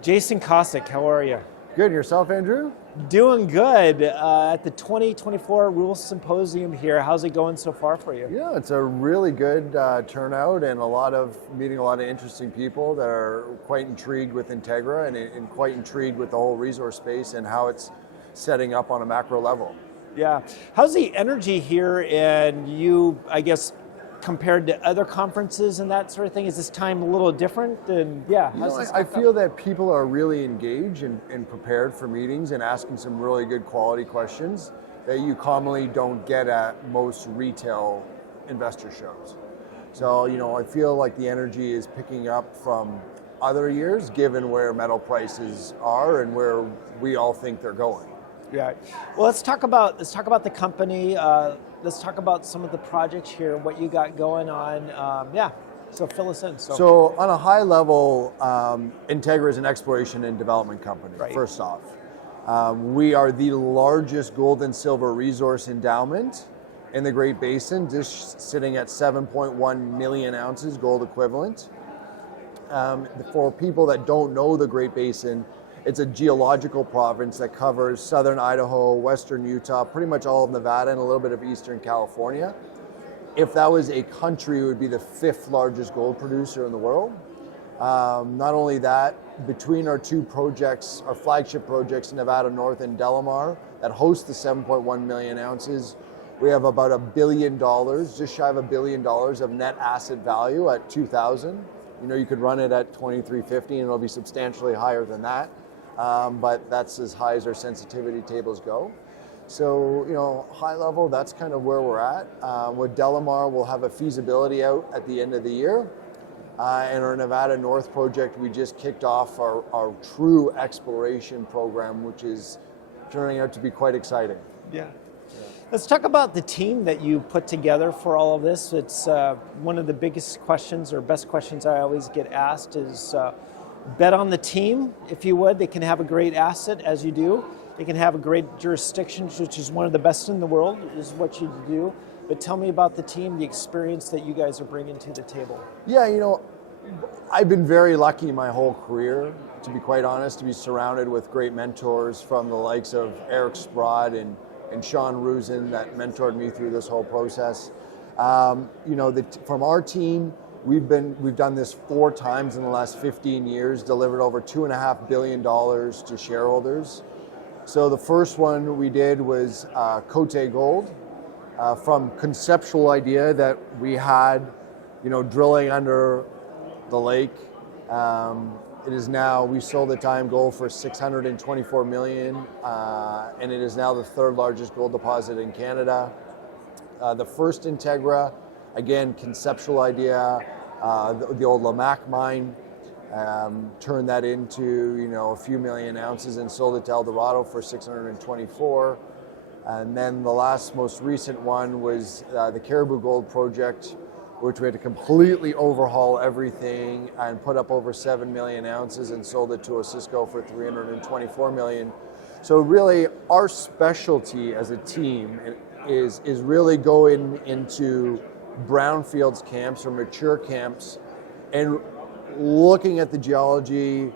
Jason Cossack, how are you? Good, yourself, Andrew? Doing good. At the 2024 Rules Symposium here, how's it going so far for you? Yeah, it's a really good turnout and meeting a lot of interesting people that are quite intrigued with Integra and quite intrigued with the whole resource space and how it's setting up on a macro level. Yeah. How's the energy here, and you, I guess, compared to other conferences and that sort of thing? Is this time a little different? And yeah, I feel that people are really engaged and prepared for meetings and asking some really good quality questions that you commonly don't get at most retail investor shows. So, I feel like the energy is picking up from other years, given where metal prices are and where we all think they're going. Yeah. Well, let's talk about the company. Let's talk about some of the projects here, what you got going on. So fill us in. So on a high level, Integra is an exploration and development company, right. First off. We are the largest gold and silver resource endowment in the Great Basin, just sitting at 7.1 million ounces gold equivalent. For people that don't know the Great Basin, it's a geological province that covers southern Idaho, western Utah, pretty much all of Nevada, and a little bit of eastern California. If that was a country, it would be the 5th largest gold producer in the world. Not only that, between our two projects, our flagship projects, Nevada North and Delamar, that host the 7.1 million ounces, we have about $1 billion, just shy of $1 billion of net asset value at 2,000. You could run it at 2,350 and it'll be substantially higher than that. But that's as high as our sensitivity tables go. So, high level, that's kind of where we're at. With Delamar, we'll have a feasibility out at the end of the year. And our Nevada North project, we just kicked off our true exploration program, which is turning out to be quite exciting. Yeah. Let's talk about the team that you put together for all of this. It's one of the biggest questions or best questions I always get asked is, bet on the team, if you would. They can have a great asset, as you do. They can have a great jurisdiction, which is one of the best in the world, is what you do. But tell me about the team, the experience that you guys are bringing to the table. Yeah, I've been very lucky my whole career, to be quite honest, to be surrounded with great mentors from the likes of Eric Sprott and Sean Rusin that mentored me through this whole process. From our team, we've done this 4 times in the last 15 years, delivered over $2.5 billion to shareholders. So the first one we did was Côté Gold, from conceptual idea that we had, drilling under the lake. It is now, we sold at time gold for $624 million, and it is now the 3rd largest gold deposit in Canada. The first Integra, again, conceptual idea, the old Lamaque mine, turned that into a few million ounces and sold it to Eldorado for 624. And then the most recent one was the Caribou Gold project, which we had to completely overhaul everything and put up over 7 million ounces and sold it to Osisko for 324 million. So really, our specialty as a team is really going into brownfields camps or mature camps and looking at the geology,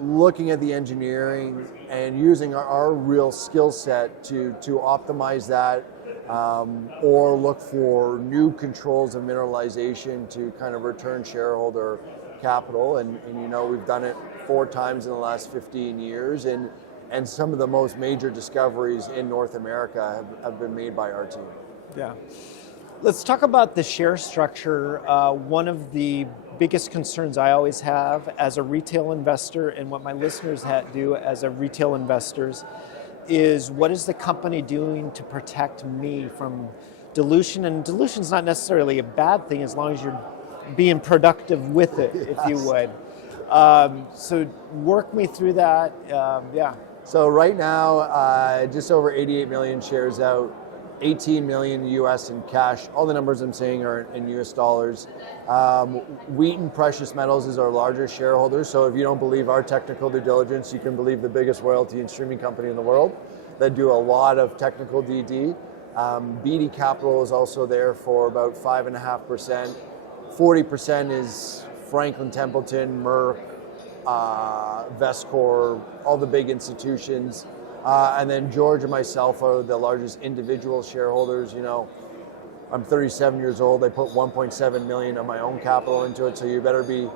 looking at the engineering, and using our real skill set to optimize that, or look for new controls of mineralization to kind of return shareholder capital. And we've done it 4 times in the last 15 years, and some of the most major discoveries in North America have been made by our team. Yeah. Let's talk about the share structure. One of the biggest concerns I always have as a retail investor, and what my listeners do as a retail investors, is what is the company doing to protect me from dilution? And dilution is not necessarily a bad thing as long as you're being productive with it, if you would. So work me through that. So right now, just over 88 million shares out, 18 million US in cash. All the numbers I'm saying are in US dollars. Wheaton Precious Metals is our largest shareholder, so if you don't believe our technical due diligence, you can believe the biggest royalty and streaming company in the world that do a lot of technical DD. BD Capital is also there for about 5.5%. 40% is Franklin Templeton, Merck, Vescor, all the big institutions. And then George and myself are the largest individual shareholders. You know, I'm 37 years old. I put 1.7 million of my own capital into it, so you better be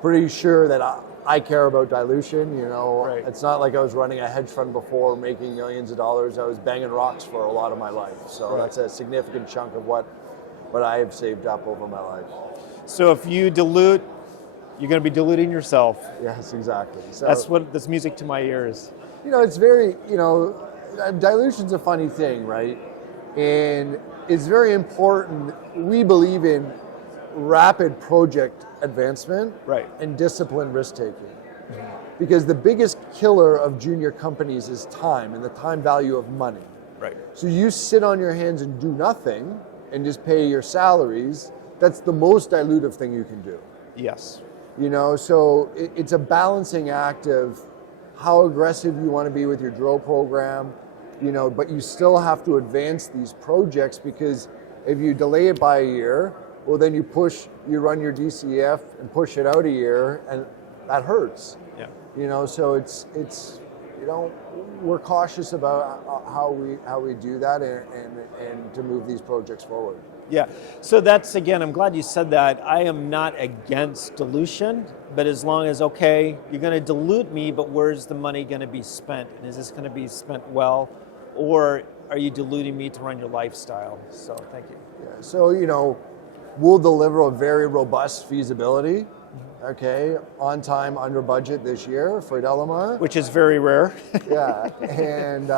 pretty sure that I care about dilution. You know, Right. It's not like I was running a hedge fund before making millions of dollars. I was banging rocks for a lot of my life. So Right. that's a significant chunk of what I have saved up over my life. So if you dilute, you're going to be diluting yourself. Yes, exactly. So That's music to my ears. you know, it's very, you know, dilution's a funny thing, right? And it's very important. We believe in rapid project advancement Right. and disciplined risk taking. Because the biggest killer of junior companies is time and the time value of money. Right. So you sit on your hands and do nothing and just pay your salaries, that's the most dilutive thing you can do. Yes. You know, so it's a balancing act of how aggressive you want to be with your drill program, you know, but you still have to advance these projects, because if you delay it by a year, well, then you run your DCF and push it out a year, and that hurts. Yeah. You know, so it's you know, we're cautious about how we do that and to move these projects forward. Yeah, so that's, again, I'm glad you said that. I am not against dilution, but as long as, okay, you're going to dilute me, but where's the money going to be spent? And is this going to be spent well, or are you diluting me to run your lifestyle? So thank you. Yeah, so, you know, we'll deliver a very robust feasibility, okay, on time, under budget this year for Delamar. Which is very rare. Yeah, and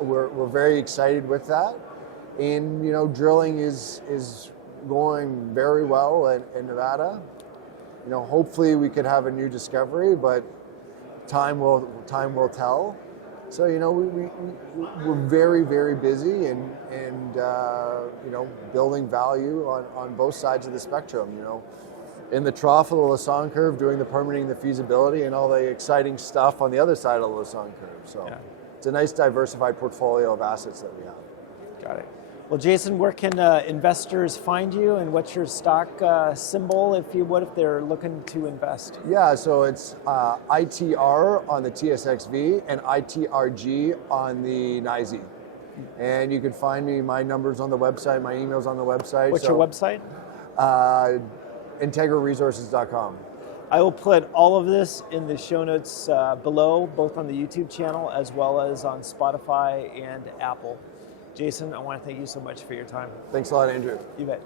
we're very excited with that. And you know, drilling is going very well in Nevada. You know, hopefully we could have a new discovery, but time will tell. So you know, we're very, very busy and you know, building value on both sides of the spectrum. You know, in the trough of the Lassonde curve, doing the permitting, the feasibility, and all the exciting stuff on the other side of the Lassonde curve. So Yeah. It's a nice diversified portfolio of assets that we have. Got it. Well, Jason, where can investors find you, and what's your stock symbol if they're looking to invest? Yeah, so it's ITR on the TSX.V and ITRG on the NYSE. And you can find me, my number's on the website, my email's on the website. What's your website? IntegraResources.com. I will put all of this in the show notes below, both on the YouTube channel as well as on Spotify and Apple. Jason, I want to thank you so much for your time. Thanks a lot, Andrew. You bet.